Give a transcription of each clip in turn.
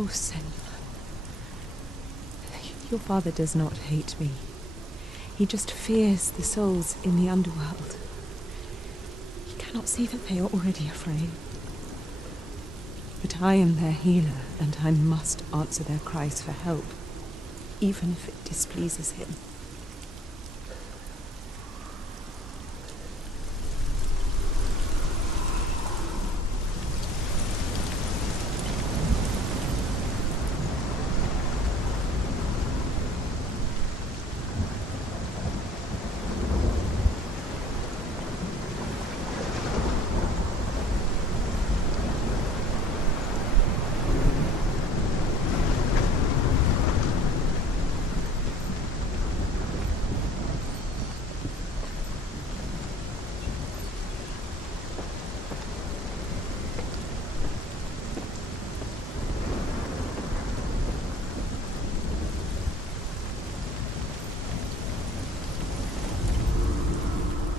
Oh, Senua. Your father does not hate me. He just fears the souls in the underworld. He cannot see that they are already afraid. But I am their healer, and I must answer their cries for help, even if it displeases him.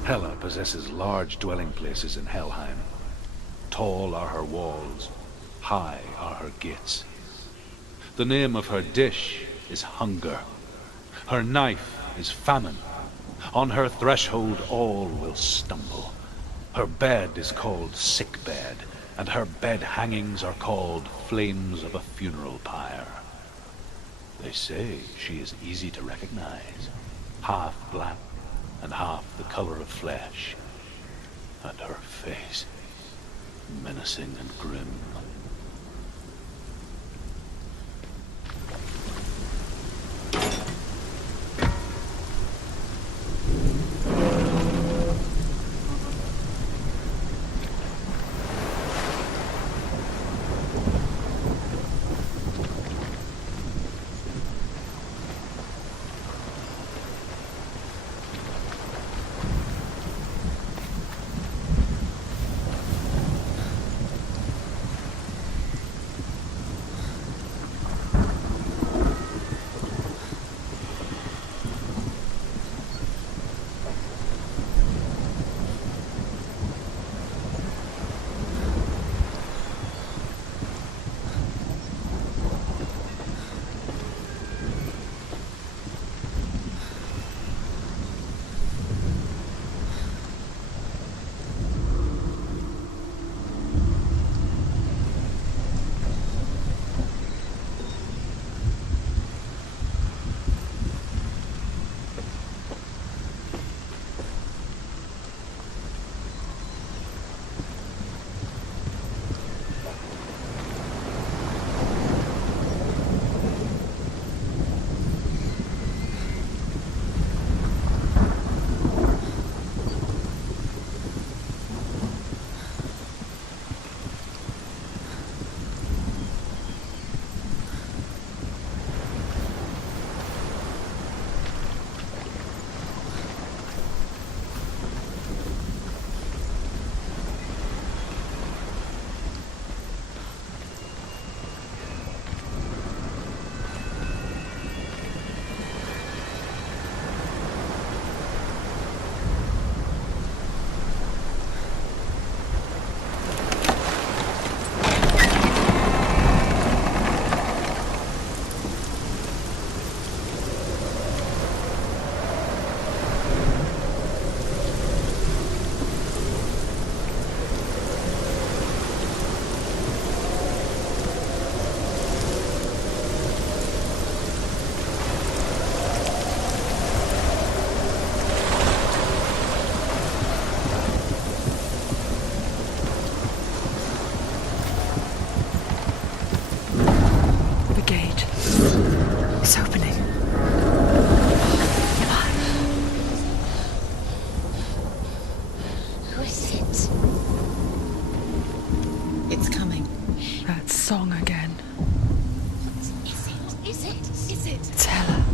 Hela possesses large dwelling places in Helheim. Tall are her walls, high are her gates. The name of her dish is hunger. Her knife is famine. On her threshold all will stumble. Her bed is called sick bed, and her bed hangings are called flames of a funeral pyre. They say she is easy to recognize, half black and half the color of flesh, and her face menacing and grim.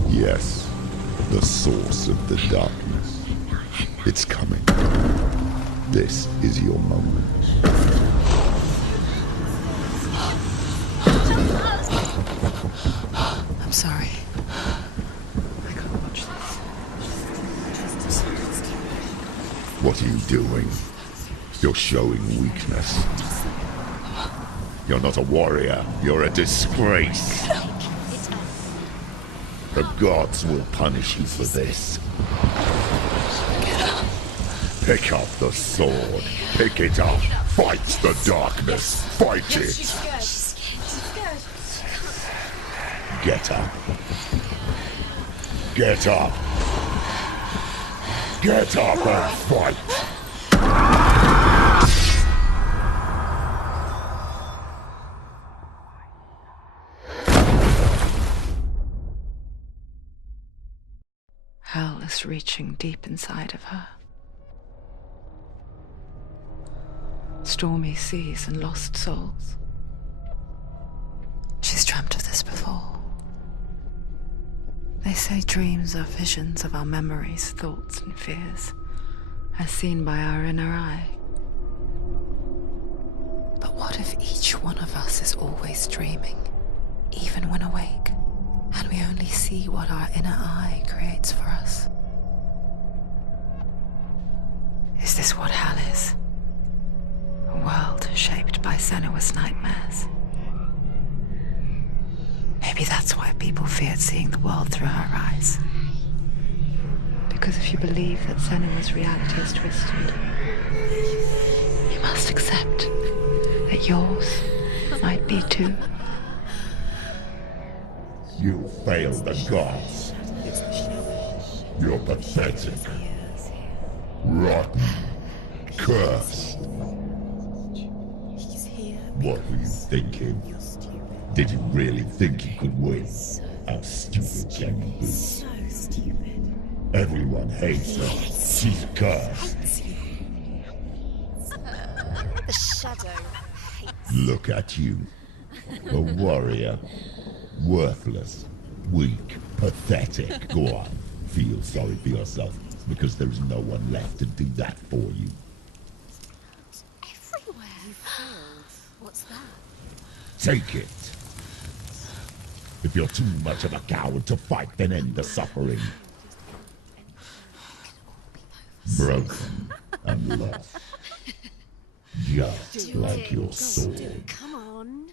Yes, the source of the darkness. It's coming. This is your moment. I'm sorry. I can't watch this. What are you doing? You're showing weakness. You're not a warrior. You're a disgrace. The gods will punish you for this. Pick up the sword. Pick it up. Fight the darkness. Fight it. She's scared. Get up. Get up. Get up and fight. Hell is reaching deep inside of her. Stormy seas and lost souls. She's dreamt of this before. They say dreams are visions of our memories, thoughts, and fears, as seen by our inner eye. But what if each one of us is always dreaming, even when awake? And we only see what our inner eye creates for us. Is this what hell is? A world shaped by Senua's nightmares. Maybe that's why people feared seeing the world through her eyes. Because if you believe that Senua's reality is twisted, you must accept that yours might be too. You failed the gods. You're pathetic. Rotten. Cursed. What were you thinking? Did you really think you could win? How stupid can you be? So stupid. Everyone hates her. She's cursed. The shadow hates. Look at you. A warrior. Worthless. Weak. Pathetic. Go on. Feel sorry for yourself, because there is no one left to do that for you. Everywhere. You failed. What's that? Take it. If you're too much of a coward to fight, then end the suffering. Broken and lost. Just like your sword. Come on.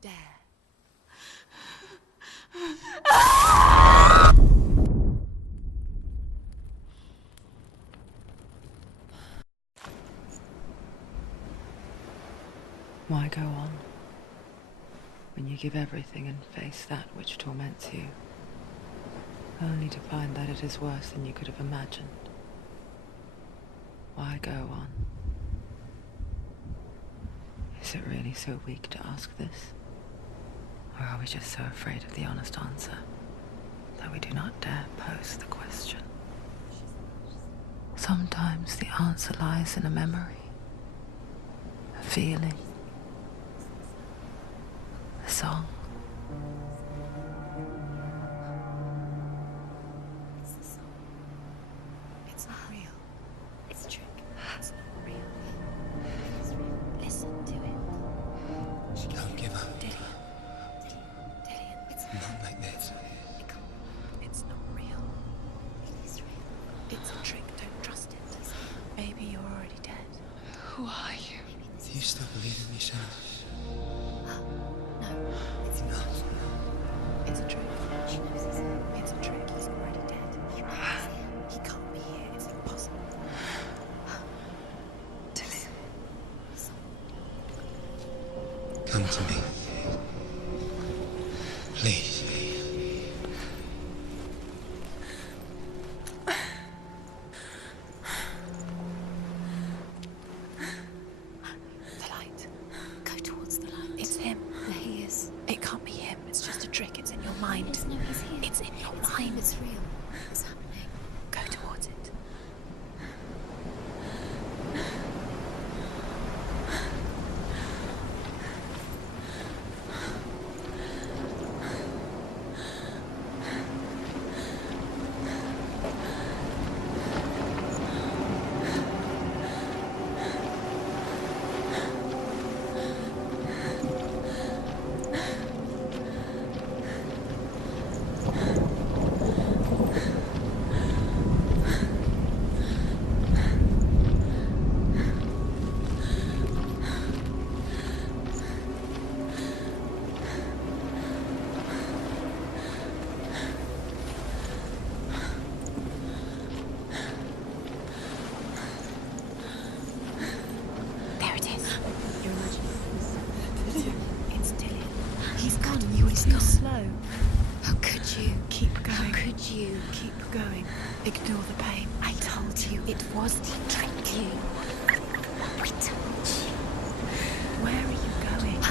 Dare. Why go on when you give everything and face that which torments you, only to find that it is worse than you could have imagined? Why go on? Is it really so weak to ask this? Or are we just so afraid of the honest answer that we do not dare pose the question? Sometimes the answer lies in a memory, a feeling, a song. It's the song. It's not real. It's a trick. It's not real. It's real. Listen to it. Don't give up. Dillian, it's Not like this. it can't. It's not real. It is real. It's a trick. Don't trust it. Maybe you're already dead. Who are you? Do you still believe in me, Senua? No, it's No. not. It's a trick. She knows he's here. It's a trick. He's already dead. He can't be here. It's impossible. Dillian. Come to me. Please. The light. Go towards the light. It's him. There he is. It can't be him. It's just a trick. It's in your mind. No, he's here. It's in your mind. It's real. It's happening. Go towards it. He's gone. Slow. How could you? Keep going. How could you? Keep going. Ignore the pain. I told you it was to trick you. I told you. Where are you going?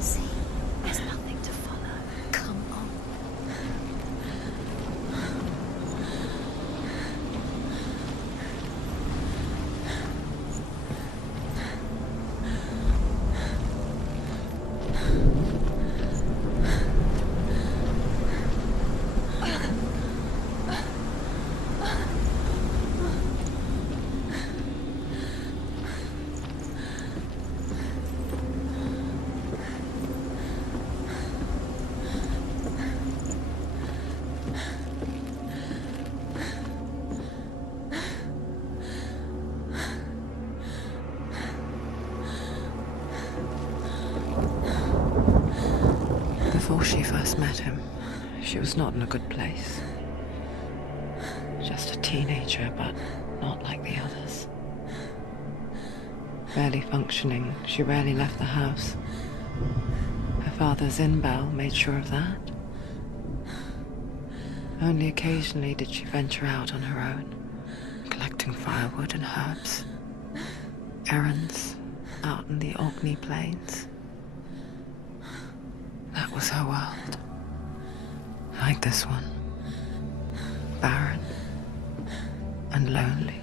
See, there's nothing to follow. Come on. Before she first met him, she was not in a good place. Just a teenager, but not like the others. Barely functioning, she rarely left the house. Her father's in-bell made sure of that. Only occasionally did she venture out on her own, collecting firewood and herbs. Errands out in the Orkney Plains. That was her world. Like this one. Barren and lonely.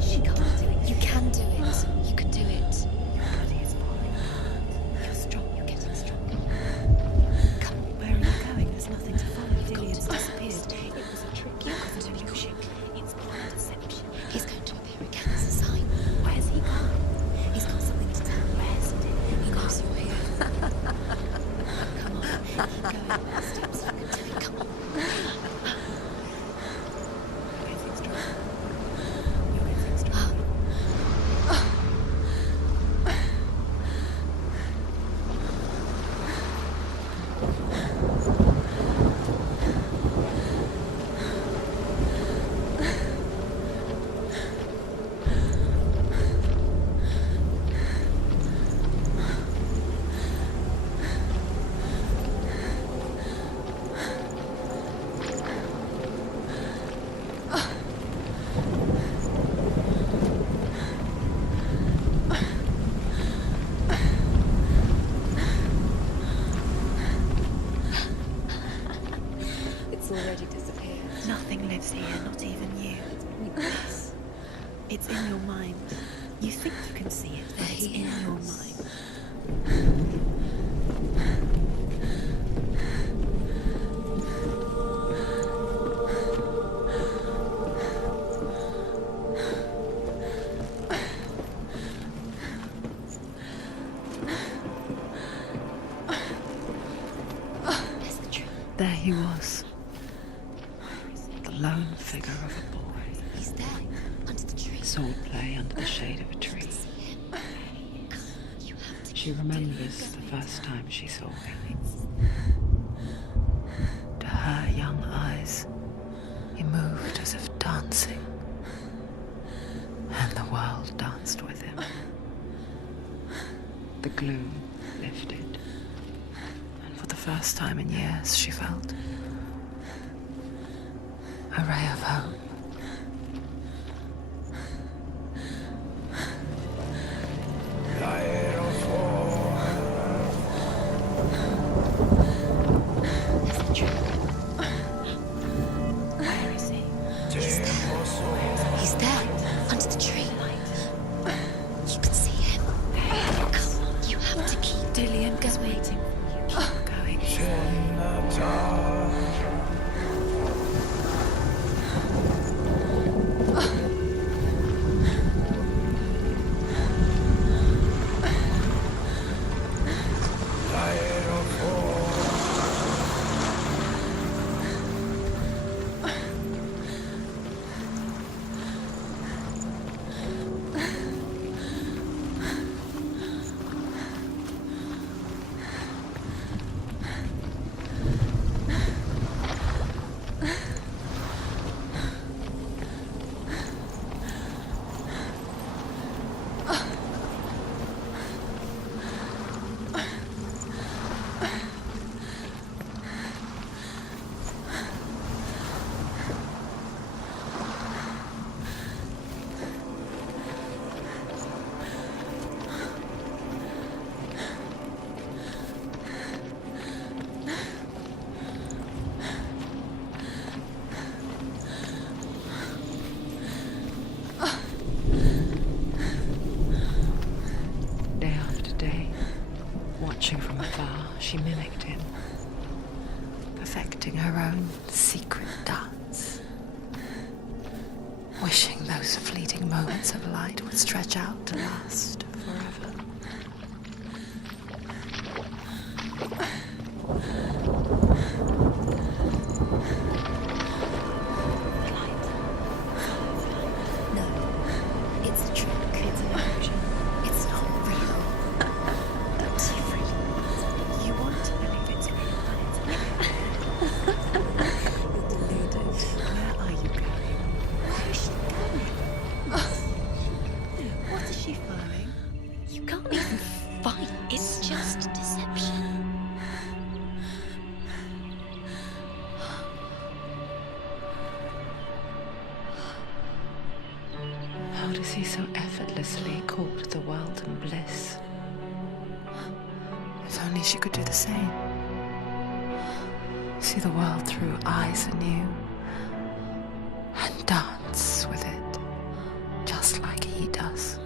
She can't do it. You can do it. You can do it. Your body is falling apart. You're strong. You're getting stronger. Come on. Where are you going? There's nothing to follow. Dillian's Dillian's disappeared. disappeared. It was a trick. You've got an illusion. It's blind deception. He's going to appear again as a sign. Where's he gone? He's got something to tell. Where's it? He knows you're here. Come on. Keep going. Steps. You can do it. Come on. You're getting stronger. You're getting stronger. It's already disappeared. Nothing lives here, not even you. Weakness. It's in your mind. You think you can see it, but it's in your mind. Where's the truth? There he was. The lone figure of a boy. He's there, under the tree. Sword play under the shade of a tree. You have to She keep remembers doing the it. first time she saw him. To her young eyes, he moved as if dancing. And the world danced with him. The gloom lifted. And for the first time in years, she felt a ray of hope. There's the truth. Where is he? He's there, under the tree. You can see him. Come on, you have to keep Dillian is going. waiting for you. Keep going. she mimicked him, perfecting her own secret dance, wishing those fleeting moments of light would stretch out to last forever. How does he so effortlessly court the world and bliss? If only she could do the same. See the world through eyes anew and dance with it, just like he does.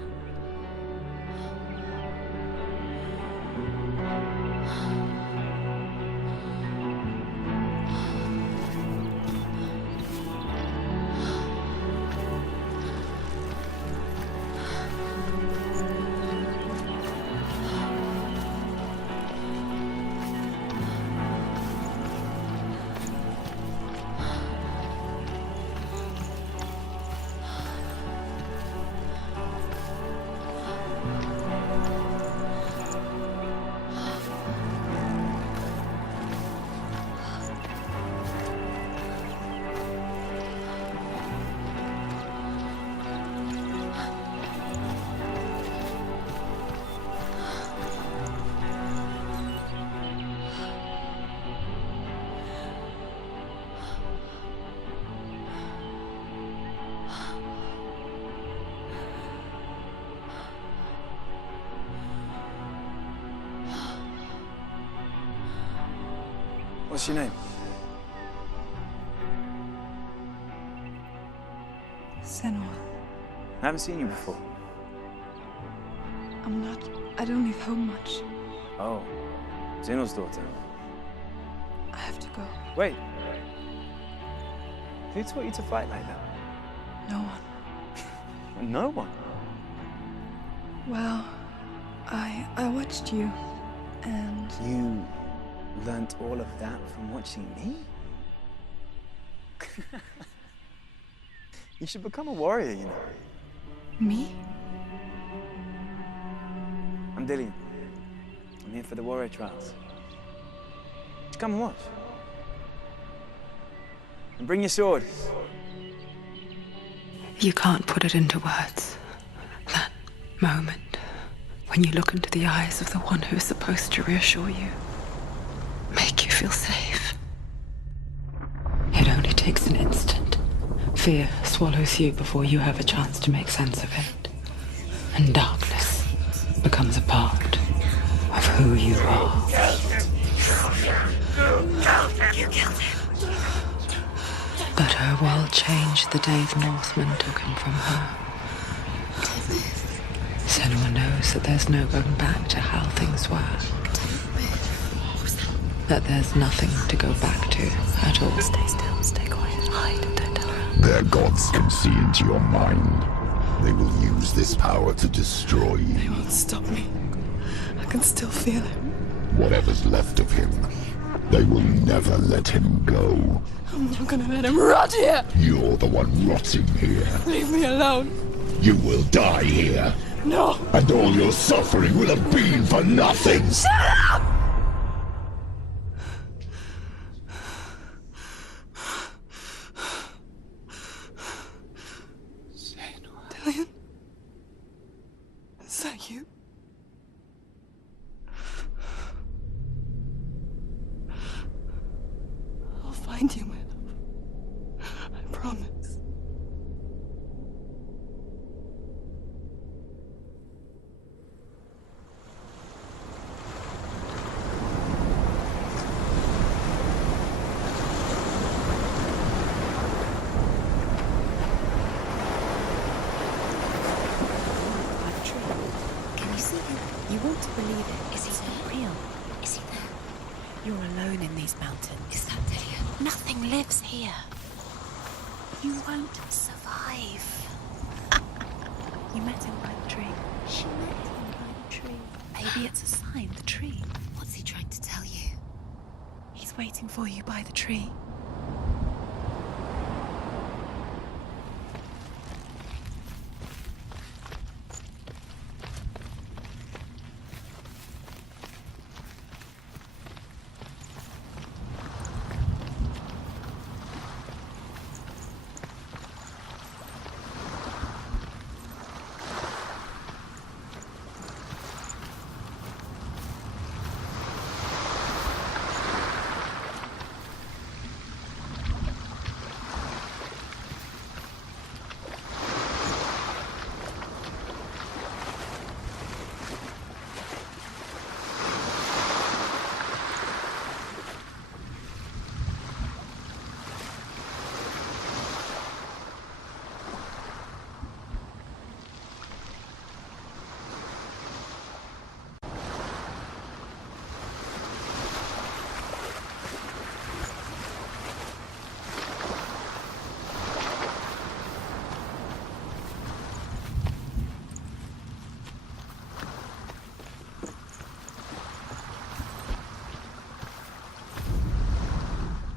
What's your name? Senua. I haven't seen you before. I don't leave home much. Oh, Zenua's daughter. I have to go. Wait. Who taught you to fight like that? No one. No one? Well, I watched you, and You learnt all of that from watching me? You should become a warrior, you know. me? I'm Dillian. I'm here for the warrior trials. Just come and watch. And bring your sword. You can't put it into words. That moment when you look into the eyes of the one who is supposed to reassure you, make you feel safe. It only takes an instant. Fear swallows you before you have a chance to make sense of it. And darkness becomes a part of who you are. You killed him. But her world changed the day the Northmen took him from her. Senua knows that there's no going back to how things were. That there's nothing to go back to at all. Stay still, stay quiet, hide, don't tell her. Their gods can see into your mind. They will use this power to destroy They you. won't stop me. I can still feel it. Whatever's left of him, they will never let him go. I'm not gonna let him rot here. You're the one rotting here. Leave me alone. You will die here. No. And all your suffering will have been for nothing. Shut up! Dillian? Is that you? I'll find you, my love. I promise. Can you see him? You want to believe it. Is he not real? Is he there? You're alone in these mountains. Is that Delia? Nothing lives here. You won't survive. You met him by the tree. She met him by the tree. Maybe it's a sign, the tree. What's he trying to tell you? He's waiting for you by the tree.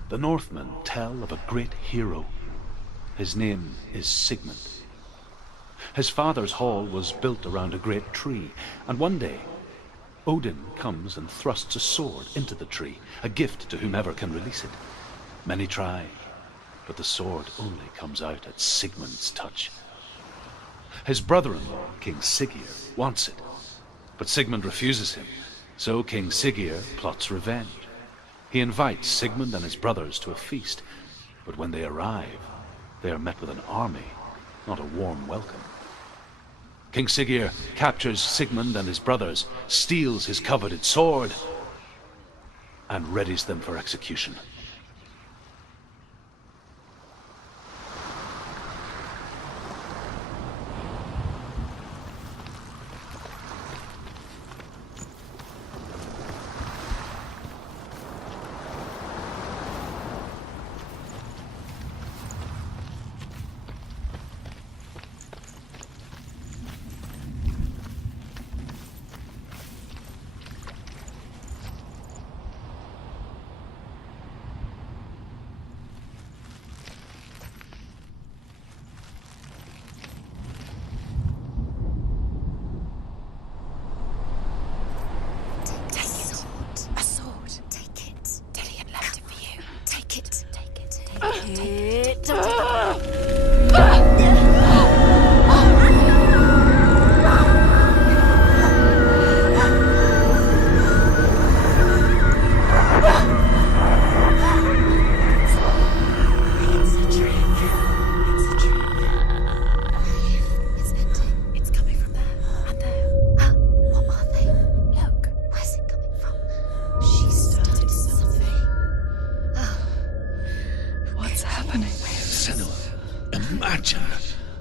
The Northmen tell of a great hero. His name is Sigmund. His father's hall was built around a great tree, and one day Odin comes and thrusts a sword into the tree, a gift to whomever can release it. Many try, but the sword only comes out at Sigmund's touch. His brother-in-law, King Siggeir, wants it, but Sigmund refuses him, so King Siggeir plots revenge. He invites Sigmund and his brothers to a feast, but when they arrive, they are met with an army, not a warm welcome. King Siggeir captures Sigmund and his brothers, steals his coveted sword, and readies them for execution.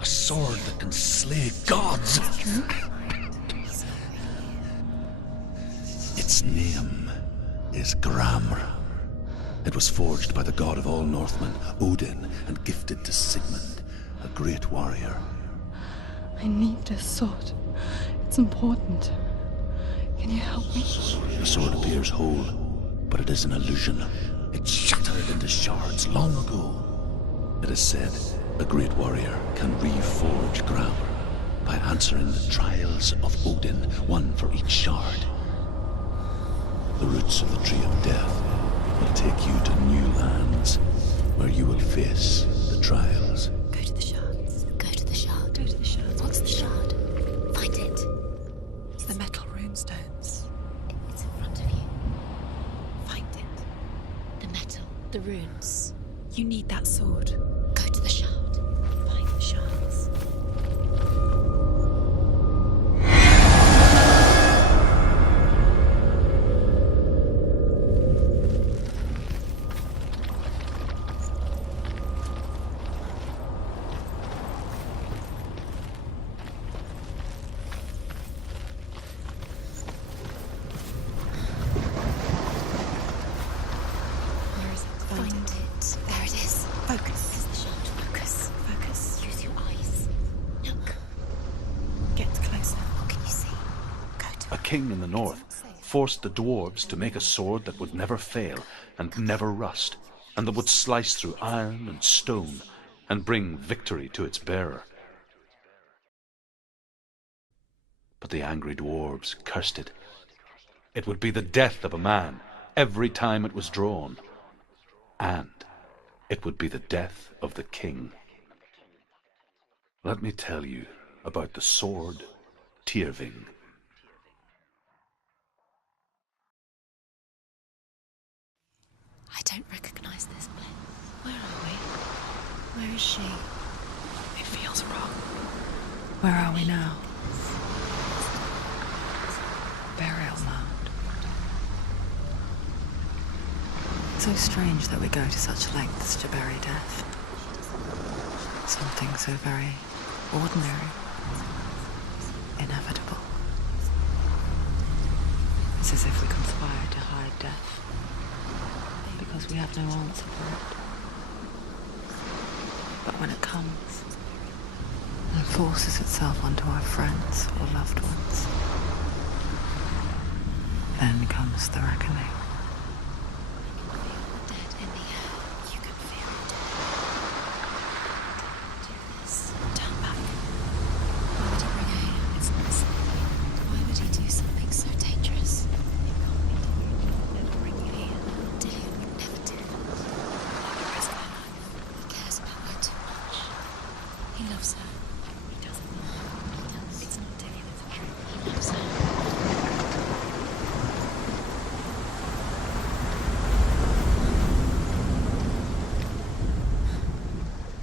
A sword that can slay gods. Its name is Gramr. It was forged by the god of all Northmen, Odin, and gifted to Sigmund, a great warrior. I need this sword. It's important. Can you help me? The sword appears whole, but it is an illusion. It shattered into shards long ago. It is said a great warrior can reforge Gramr by answering the trials of Odin, one for each shard. The roots of the Tree of Death will take you to new lands where you will face the trials. Go to the shards. Go to the shard. Go to the shards. What's the shard? Find it. It's the metal runestones. It's in front of you. Find it. The metal. The runes. You need that sword. Go to the shard. Find the shards. king in the north forced the dwarves to make a sword that would never fail and never rust, and that would slice through iron and stone and bring victory to its bearer. But the angry dwarves cursed it. It would be the death of a man every time it was drawn, and it would be the death of the king. Let me tell you about the sword Tyrving. I don't recognize this place. Where are we? Where is she? It feels wrong. Where are we now? Burial mound. So strange that we go to such lengths to bury death. Something so very ordinary, inevitable. It's as if we conspire to hide death, because we have no answer for it. But when it comes, and forces itself onto our friends or loved ones, then comes the reckoning. Dead in the air. You can feel it. Do this. Turn back. Why would he bring her here? It's not safe. Why would he do something so dangerous? It can't be. Never bring you here. Dillion would never do that. He would risk her life. He cares about her too much. He loves her. He doesn't love her. He does. It's not Dillion, it's a trick. He loves her.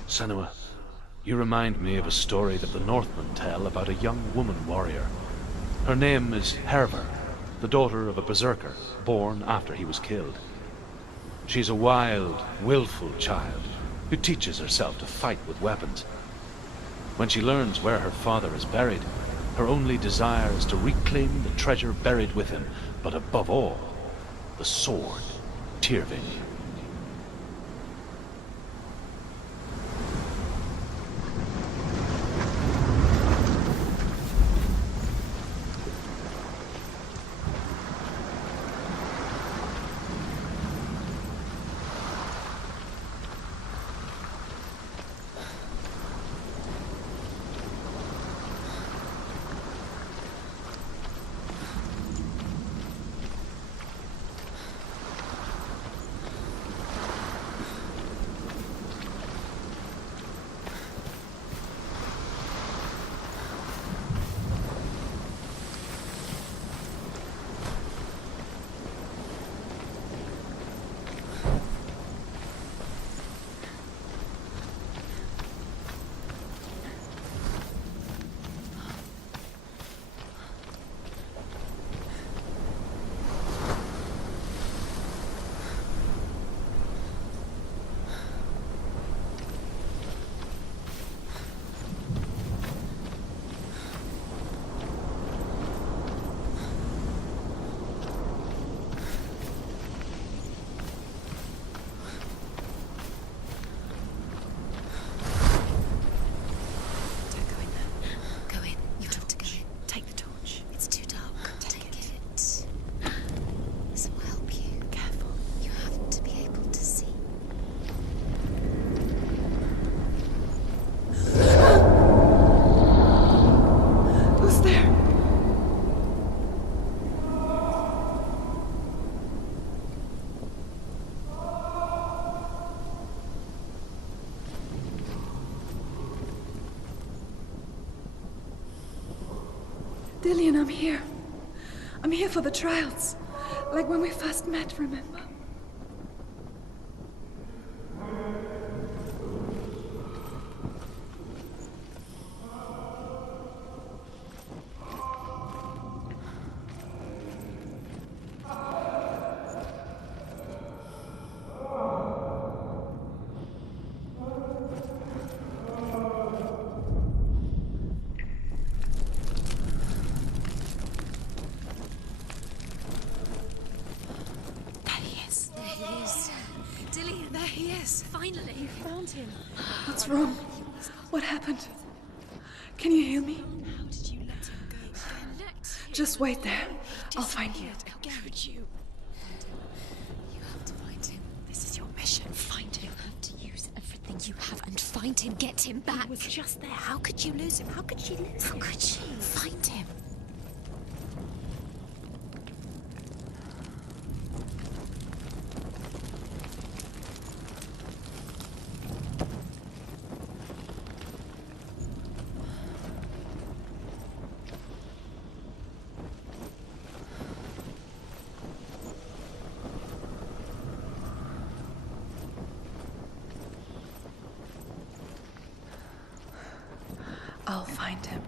Senua, you remind me of a story that the Northmen tell about a young woman warrior. Her name is Hervor, the daughter of a berserker, born after he was killed. She's a wild, willful child who teaches herself to fight with weapons. When she learns where her father is buried, her only desire is to reclaim the treasure buried with him, but above all, the sword, Tyrving. Dillion, I'm here. I'm here for the trials. Like when we first met, remember? Finally, found him. What's wrong? What happened? Can you hear me? How did you let him go? Just wait there. I'll find you. How could you? You have to find him. This is your mission. Find him. You have to use everything you have and find him. Get him back. He was just there. How could you lose him? How could she lose him? How could she? Find him. I'll find him.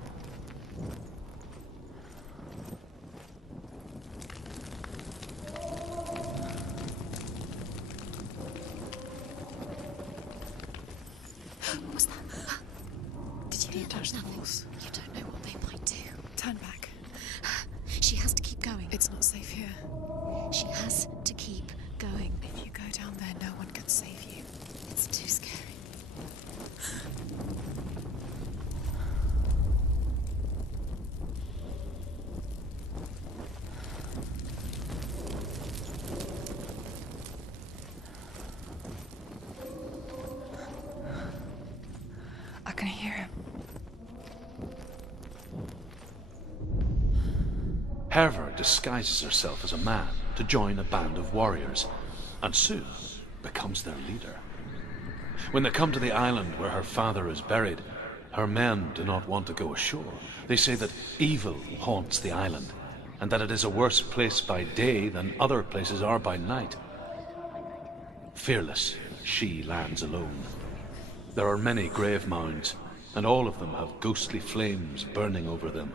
What was that? Did you hear touch the nothing? walls. You don't know what they might do. Turn back. She has to keep going. It's not safe here. She has to keep going. If you go down there, no one can save you. It's too scary. I can hear him. Herver disguises herself as a man to join a band of warriors, and soon becomes their leader. When they come to the island where her father is buried, her men do not want to go ashore. They say that evil haunts the island, and that it is a worse place by day than other places are by night. Fearless, she lands alone. There are many grave mounds, and all of them have ghostly flames burning over them.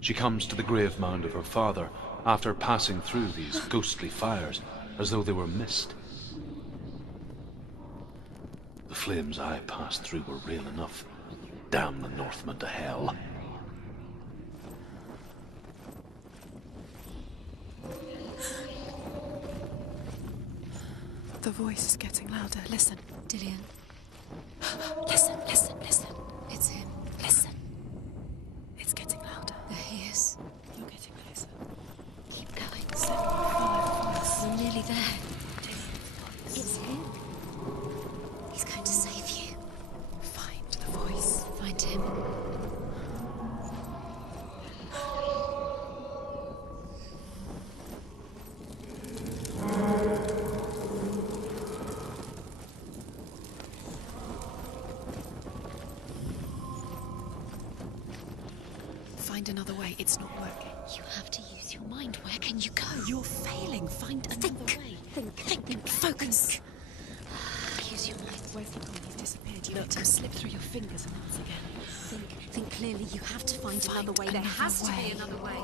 She comes to the grave mound of her father after passing through these ghostly fires as though they were mist. The flames I passed through were real enough. Damn the Northmen to hell. The voice is getting louder. Listen. Dillian. Listen, listen, listen. It's him. Listen. It's getting louder. There he is. You're getting closer. Keep going. Follow the voice. We're nearly there. It's him. He's going to save you. Find the voice. Find him. Find another way. It's not working. You have to use your mind. Where can you go? You're failing. Find another way. Think. Focus. Use your mind. Where's he gone? He's disappeared. You let him slip through your fingers and once again. Think clearly. You have to find another way. There has to be another way.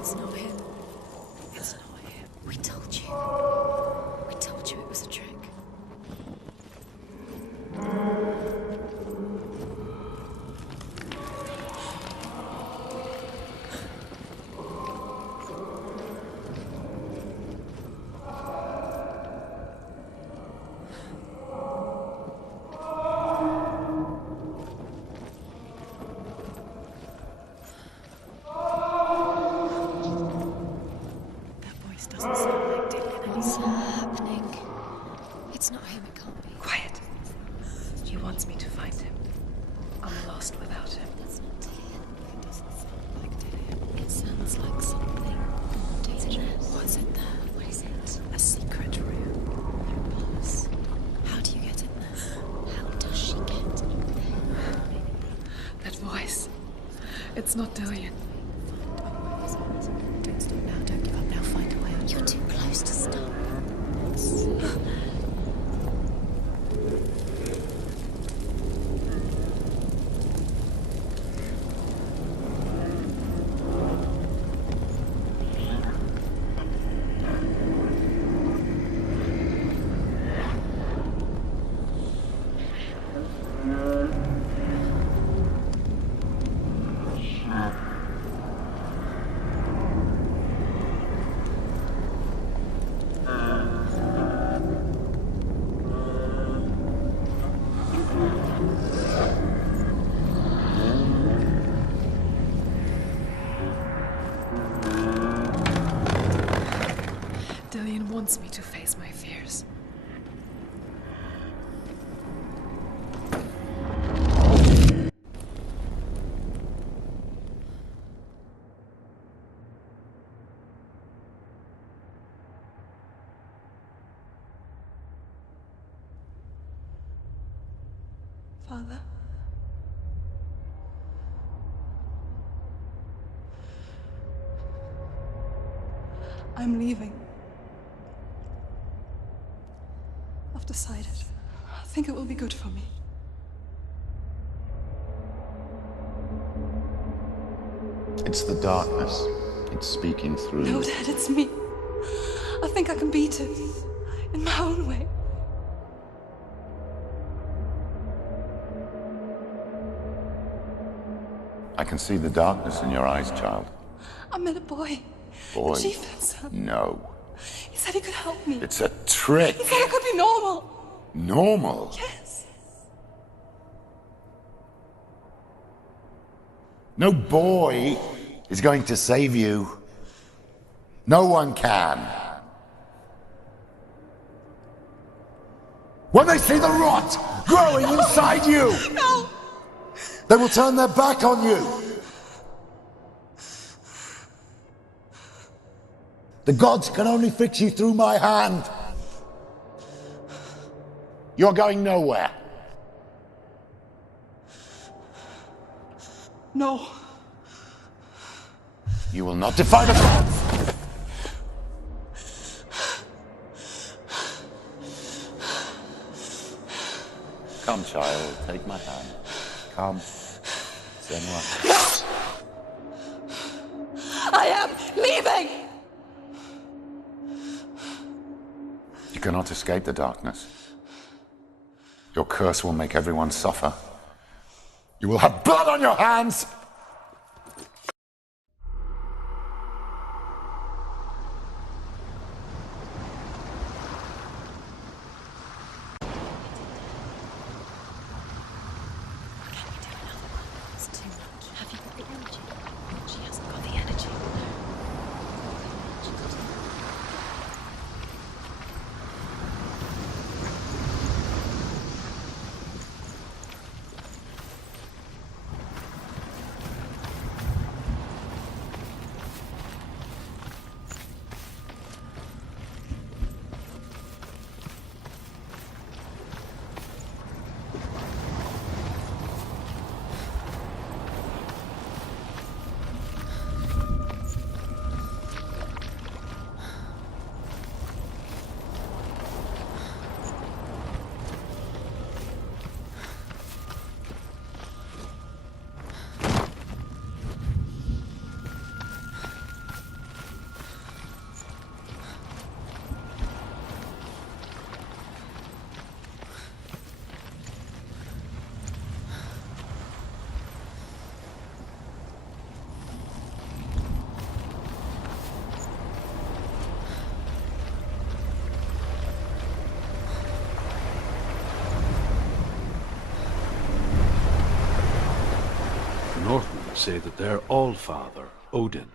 It's not him. It's not him. We told you. We told you it was a trick. That voice doesn't sound like Dillian. What's happening? It's not him. It can't be. Quiet. He wants me to find him. I'm lost without him. That's not Dillian. It doesn't sound like Dillian. It sounds like something more dangerous. What's in there? What is it? A secret room. Pass. How do you get in there? How does she get in there? That voice. It's not Dillian. Dillian wants me to face my fears. Father? I'm leaving. I've decided. I think it will be good for me. It's the darkness. It's speaking through No, you. Dad, it's me. I think I can beat it. In my own way. I can see the darkness in your eyes, child. I met a boy. Boy. The chieftain's son. No. He said he could help me. It's a trick. He said I could be normal. Normal? Yes. No boy is going to save you. No one can. When they see the rot growing inside you, No! they will turn their back on you. The gods can only fix you through my hand. You're going nowhere. No. You will not defy the gods. Come, child, take my hand. Come. Senua. I am leaving! You cannot escape the darkness. Your curse will make everyone suffer. You will have blood on your hands! Northmen say that their Allfather, Odin,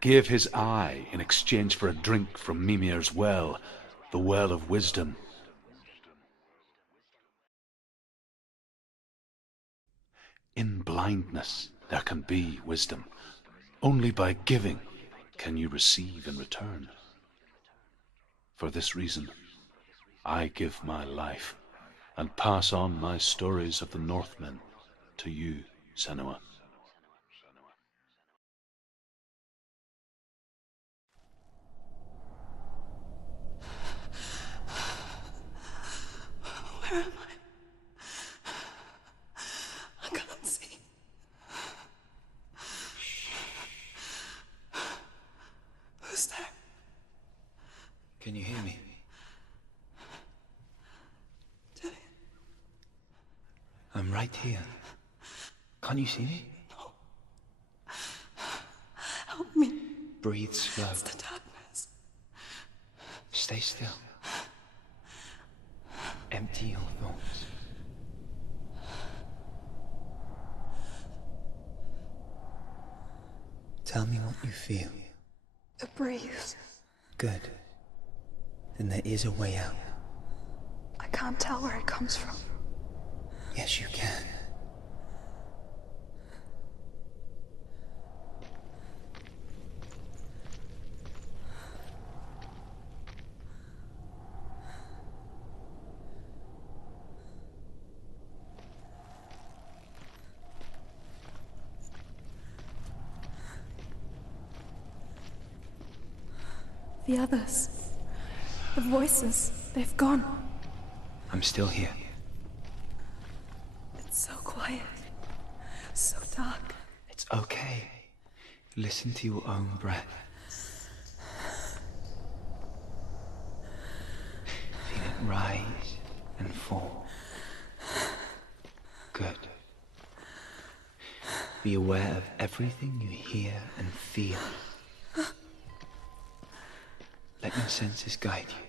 gave his eye in exchange for a drink from Mimir's well, the Well of Wisdom. In blindness there can be wisdom. Only by giving can you receive in return. For this reason, I give my life and pass on my stories of the Northmen to you, Senua. Where am I? I can't see. Who's there? Can you hear me? Dillian. I'm right here. Can't you see me? No. Breathe slow. It's the darkness. Stay still. Empty your thoughts. Tell me what you feel. A breeze. Good. Then there is a way out. I can't tell where it comes from. Yes, you can. The others. The voices. They've gone. I'm still here. It's so quiet. So dark. It's okay. Listen to your own breath. Feel it rise and fall. Good. Be aware of everything you hear and feel. Let your senses guide you.